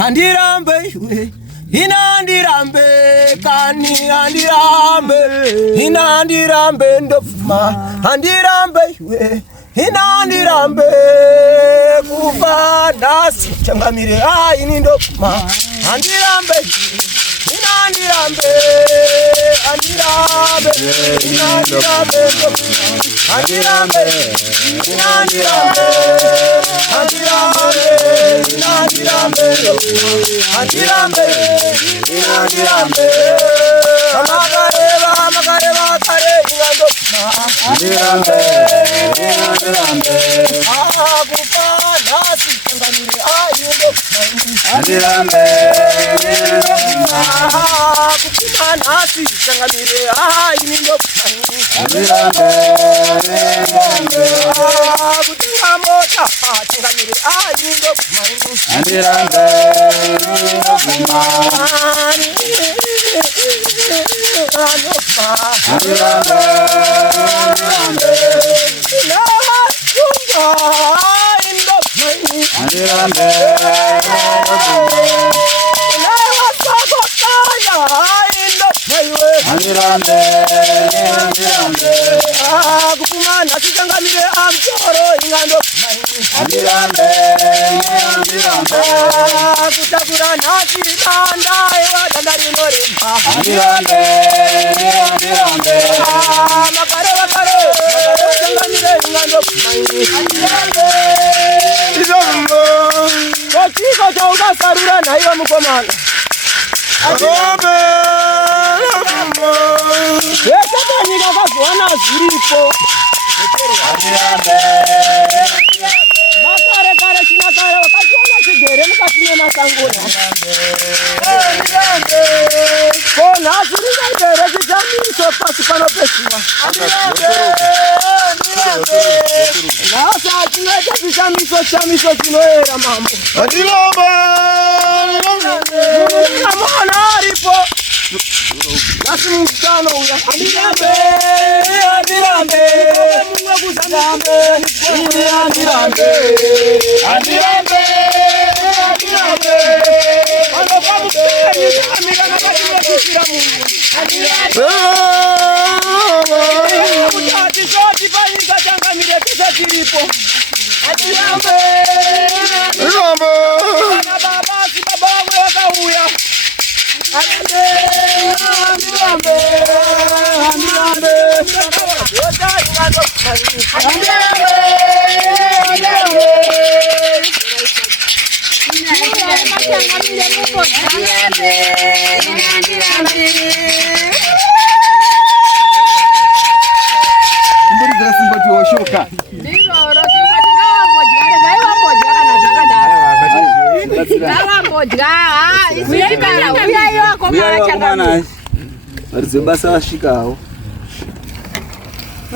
Handirambe we inandirambe kani inandirambe ndofuma handirambe we inandirambe kuva nasi changamire ini ndofuma handirambe inandirambe inandirambe handirambe inandirambe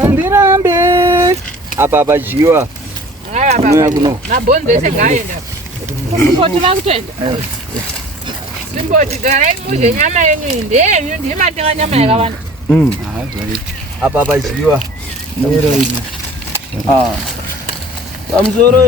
Handirambe apa bajiwa na bonde sengaenda kuti vakutenda simboti garai muje nyama yenyu ndenyu ndimatenga nyama yakawanda apa bajiwa pamzoro